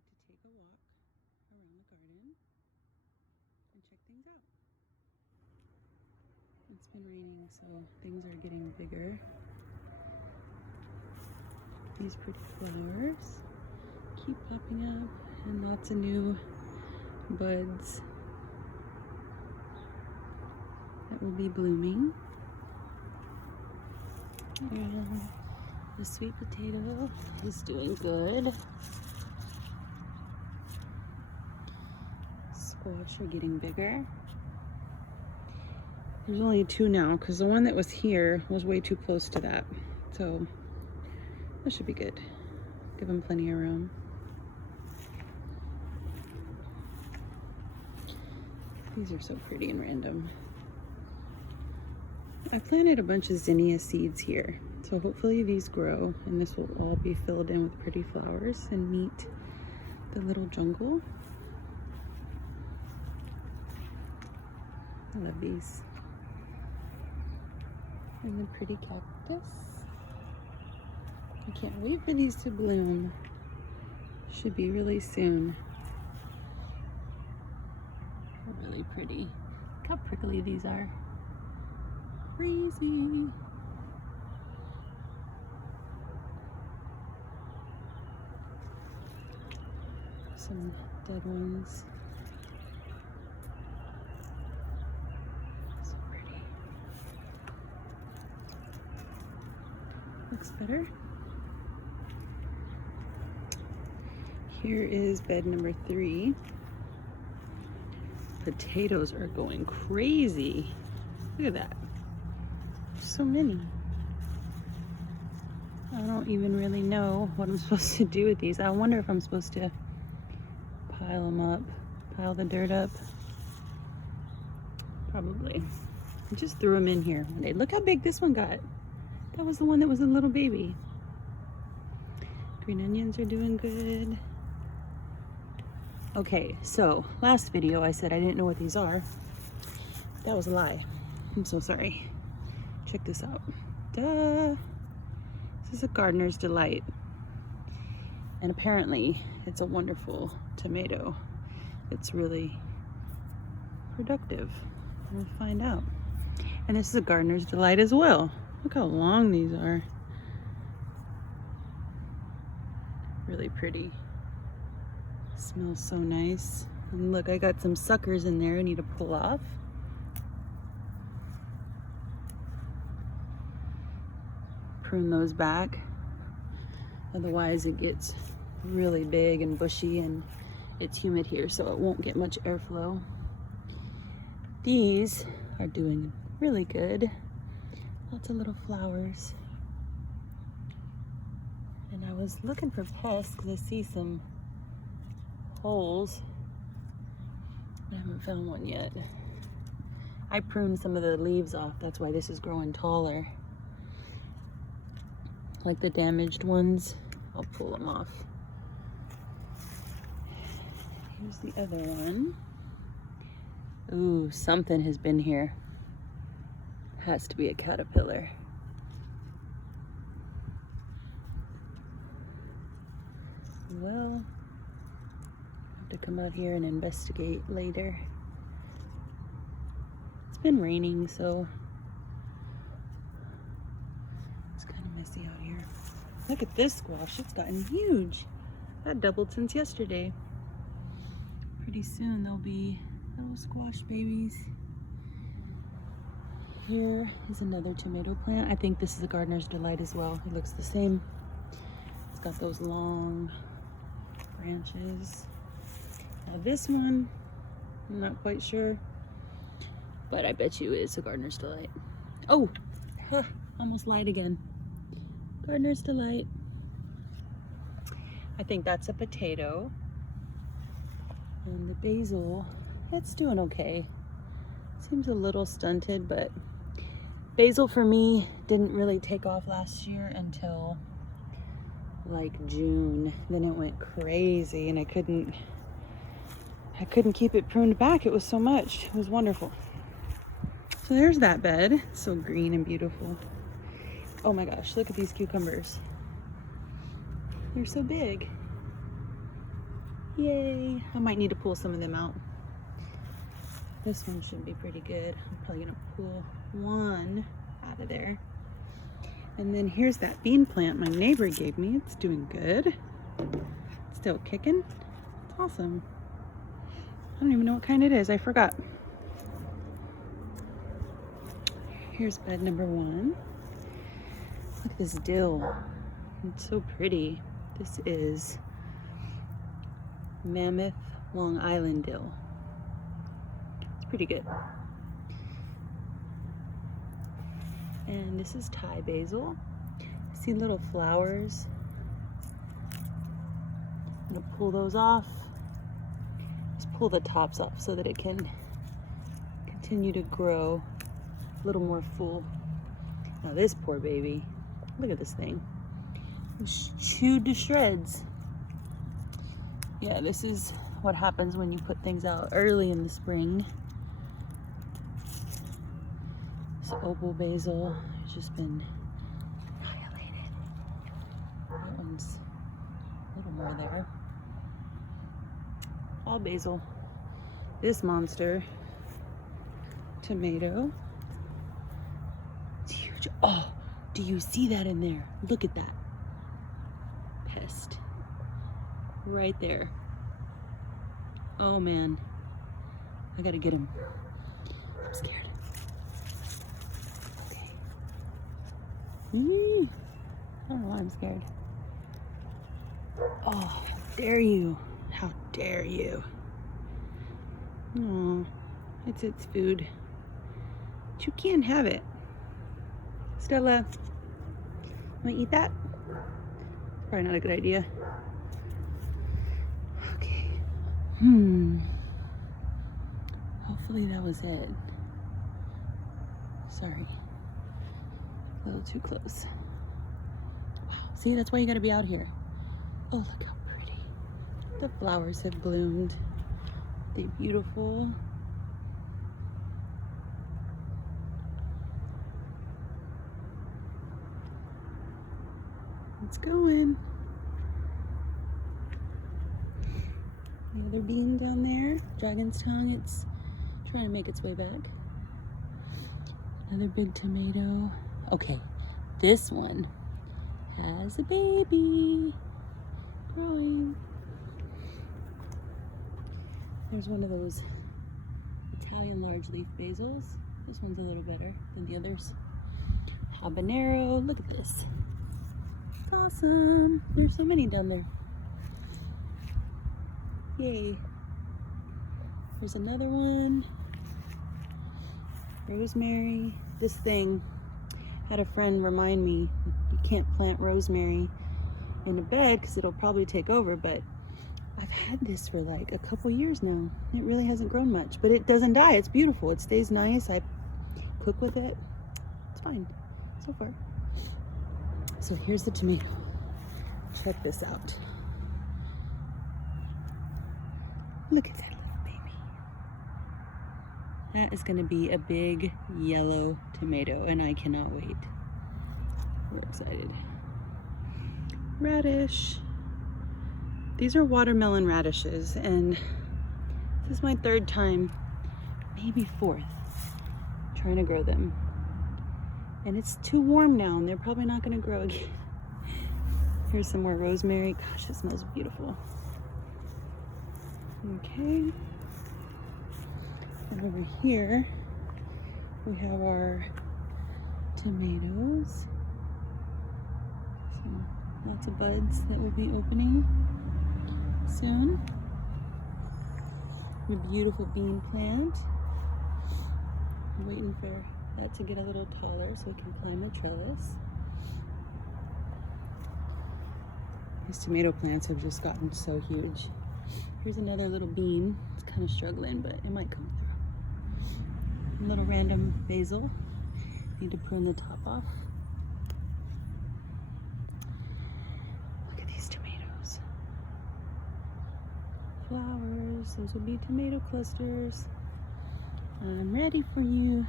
decided to take a walk around the garden and check things out. It's been raining, so things are getting bigger. These pretty flowers keep popping up, and lots of new buds that will be blooming. And the sweet potato is doing good. Squash are getting bigger. There's only two now because the one that was here was way too close to that. So that should be good. Give them plenty of room. These are so pretty and random. I planted a bunch of zinnia seeds here. So hopefully these grow and this will all be filled in with pretty flowers and meet the little jungle. I love these. And the pretty cactus. I can't wait for these to bloom. Should be really soon. They're really pretty. Look how prickly these are. Crazy. Some dead ones. So pretty. Looks better. Here is bed number 3. Potatoes are going crazy. Look at that. So many. I don't even really know what I'm supposed to do with these. I wonder if I'm supposed to pile them up, pile the dirt up. Probably. I just threw them in here one day. Look how big this one got. That was the one that was a little baby. Green onions are doing good. Okay, so last video I said I didn't know what these are. That was a lie. I'm so sorry. Check this out. Duh. This is a gardener's delight. And apparently it's a wonderful tomato. It's really productive. We'll find out. And this is a gardener's delight as well. Look how long these are. Really pretty. Smells so nice. And look, I got some suckers in there I need to pull off. Prune those back. Otherwise it gets really big and bushy and it's humid here, so it won't get much airflow. These are doing really good. Lots of little flowers. And I was looking for pests because I see some holes. I haven't found one yet. I pruned some of the leaves off. That's why this is growing taller. Like the damaged ones, I'll pull them off. Here's the other one. Ooh, something has been here. Has to be a caterpillar. Well, I have to come out here and investigate later. It's been raining, so it's kind of messy out here. Look at this squash, it's gotten huge. That doubled since yesterday. Pretty soon there'll be little squash babies. Here is another tomato plant. I think this is a gardener's delight as well. It looks the same. It's got those long branches. Now this one, I'm not quite sure, but I bet you it's a gardener's delight. Oh, almost lied again. Gardener's delight. I think that's a potato. And the basil, that's doing okay. Seems a little stunted, but basil for me didn't really take off last year until like June. Then it went crazy and I couldn't keep it pruned back. It was so much. It was wonderful. So there's that bed. So green and beautiful. Oh my gosh, look at these cucumbers. They're so big. Yay! I might need to pull some of them out. This one should be pretty good. I'm probably gonna pull one out of there. And then here's that bean plant my neighbor gave me. It's doing good. Still kicking. It's awesome. I don't even know what kind it is. I forgot. Here's bed number 1. Look at this dill. It's so pretty. This is Mammoth Long Island dill. It's pretty good. And this is Thai basil. I see little flowers. I'm gonna pull those off. Just pull the tops off so that it can continue to grow a little more full. Now this poor baby, look at this thing. It's chewed to shreds. Yeah, this is what happens when you put things out early in the spring. This opal basil has just been annihilated. That one's a little more there. All basil. This monster tomato. It's huge. Oh, do you see that in there? Look at that. Pest. Right there. Oh man. I gotta get him. I'm scared. Okay. I don't know why I'm scared. Oh, how dare you? How dare you? Oh, it's its food. But you can't have it. Stella, wanna eat that? Probably not a good idea. Okay. Hopefully that was it. Sorry. A little too close. Wow. See, that's why you gotta be out here. Oh, look how pretty. The flowers have bloomed. They're beautiful. It's going. The other bean down there, dragon's tongue, it's trying to make its way back. Another big tomato. Okay, this one has a baby growing. There's one of those Italian large leaf basils. This one's a little better than the others. Habanero, look at this. It's awesome. There's so many down there. Yay. There's another one. Rosemary. This thing, had a friend remind me, you can't plant rosemary in a bed because it'll probably take over, but I've had this for like a couple years now. It really hasn't grown much, but it doesn't die. It's beautiful. It stays nice. I cook with it. It's fine so far. So here's the tomato. Check this out. Look at that little baby. That is gonna be a big yellow tomato and I cannot wait. We're excited. Radish. These are watermelon radishes and this is my 3rd time, maybe 4th, trying to grow them. And it's too warm now and they're probably not gonna grow again. Here's some more rosemary. Gosh, it smells beautiful. Okay. And over here, we have our tomatoes. So lots of buds that will be opening soon. Your beautiful bean plant. I'm waiting for that to get a little taller so we can climb the trellis. These tomato plants have just gotten so huge. Here's another little bean. It's kind of struggling, but it might come through. A little random basil. Need to prune the top off. Look at these tomatoes. Flowers. Those will be tomato clusters. I'm ready for you.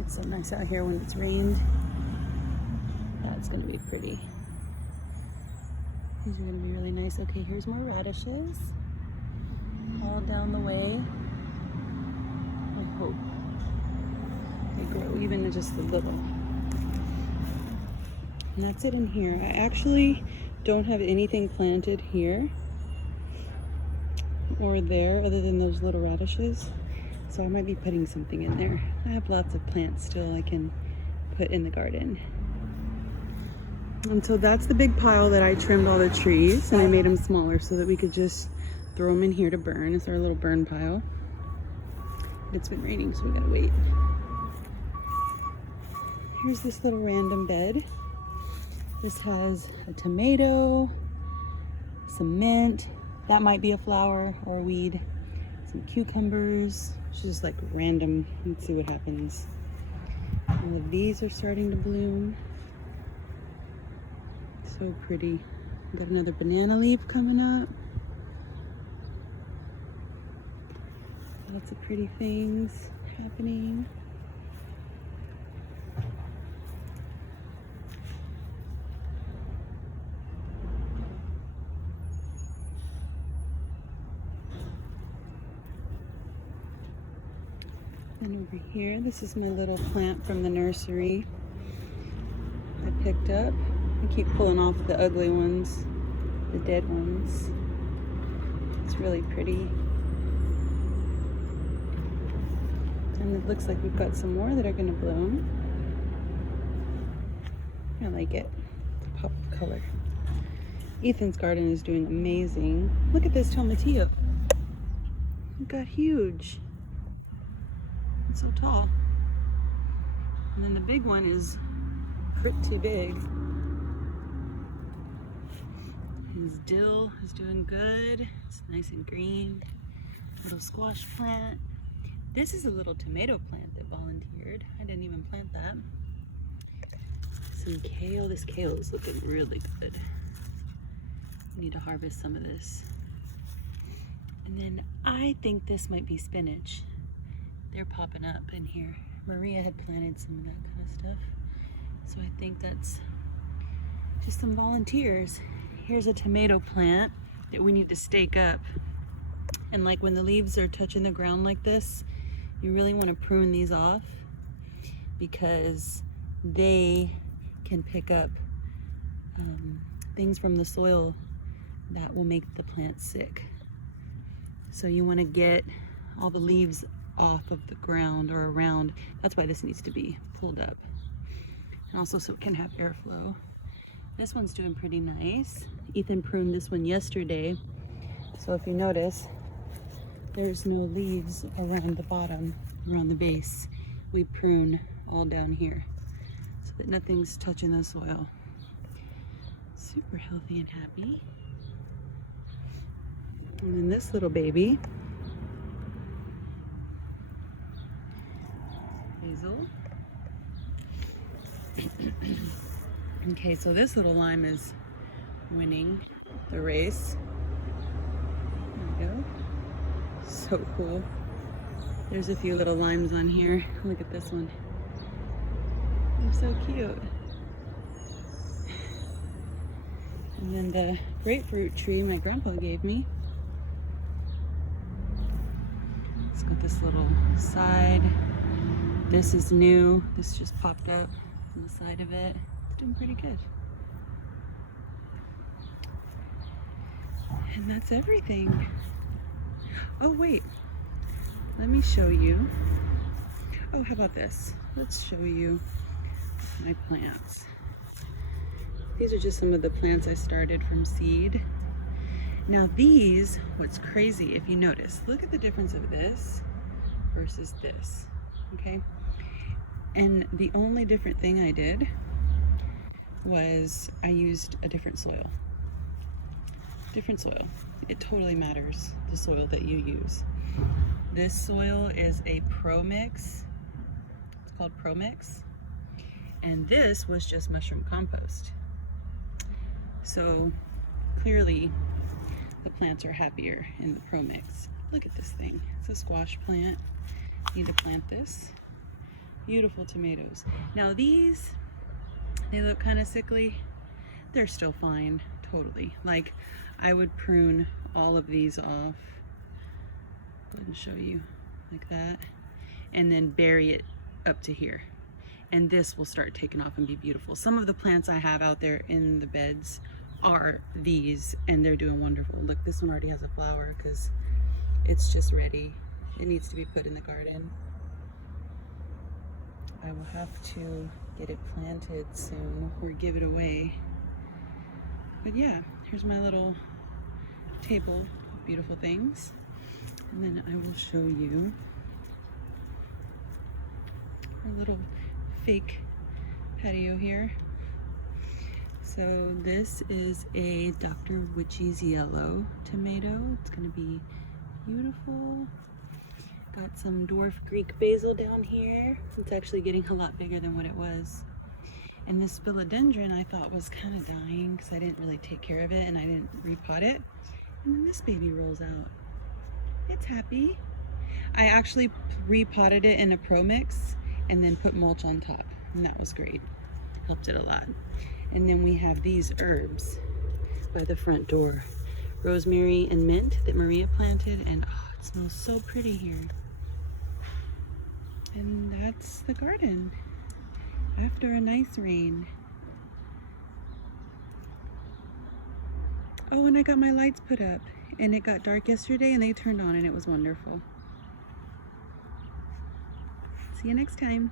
It's so nice out here when it's rained. That's gonna be pretty. These are gonna be really nice. Okay, here's more radishes. All down the way. I hope they grow even just a little. And that's it in here. I actually don't have anything planted here or there other than those little radishes. So I might be putting something in there. I have lots of plants still I can put in the garden. And so that's the big pile that I trimmed all the trees, and I made them smaller so that we could just throw them in here to burn. It's our little burn pile. It's been raining, so we gotta wait. Here's this little random bed. This has a tomato, some mint, that might be a flower or a weed, some cucumbers. It's just like random. Let's see what happens. All of these are starting to bloom. So pretty. Got another banana leaf coming up. Lots of pretty things happening. And over here, this is my little plant from the nursery I picked up. I keep pulling off the ugly ones, the dead ones. It's really pretty. And it looks like we've got some more that are gonna bloom. I like it. It's a pop of color. Ethan's garden is doing amazing. Look at this tomatillo. It got huge. It's so tall. And then the big one is pretty big. His dill is doing good. It's nice and green. Little squash plant. This is a little tomato plant that volunteered. I didn't even plant that. Some kale. This kale is looking really good. We need to harvest some of this. And then I think this might be spinach. They're popping up in here. Maria had planted some of that kind of stuff. So I think that's just some volunteers. Here's a tomato plant that we need to stake up. And like when the leaves are touching the ground like this, you really want to prune these off because they can pick up things from the soil that will make the plant sick. So you want to get all the leaves off of the ground or around. That's why this needs to be pulled up. And also so it can have airflow. This one's doing pretty nice. Ethan pruned this one yesterday. So if you notice, there's no leaves around the bottom, around the base. We prune all down here so that nothing's touching the soil. Super healthy and happy. And then this little baby, basil. Okay, so this little lime is winning the race. There we go. So cool. There's a few little limes on here. Look at this one. They're so cute. And then the grapefruit tree my grandpa gave me. It's got this little side. This is new. This just popped up on the side of it. It's doing pretty good. And that's everything. Oh wait, let me show you. Oh, how about this? Let's show you my plants. These are just some of the plants I started from seed. Now these, what's crazy, if you notice, look at the difference of this versus this, okay? And the only different thing I did was I used a different soil. Different soil. It totally matters, the soil that you use. This soil is a Pro Mix. It's called Pro Mix. And this was just mushroom compost. So clearly the plants are happier in the Pro Mix. Look at this thing. It's a squash plant. Need to plant this. Beautiful tomatoes. Now these, they look kind of sickly. They're still fine. totally. Like, I would prune all of these off. Go ahead and show you like that. And then bury it up to here. And this will start taking off and be beautiful. Some of the plants I have out there in the beds are these, and they're doing wonderful. Look, this one already has a flower because it's just ready. It needs to be put in the garden. I will have to get it planted soon or give it away. But yeah, here's my little table of beautiful things. And then I will show you our little fake patio here. So this is a Dr. Witchy's yellow tomato. It's gonna be beautiful. Got some dwarf Greek basil down here. It's actually getting a lot bigger than what it was. And this philodendron I thought was kind of dying because I didn't really take care of it and I didn't repot it. And then this baby rolls out. It's happy. I actually repotted it in a Pro Mix and then put mulch on top, and that was great. Helped it a lot. And then we have these herbs by the front door. Rosemary and mint that Maria planted, and oh, it smells so pretty here. And that's the garden after a nice rain. Oh, and I got my lights put up, and it got dark yesterday and they turned on and it was wonderful. See you next time.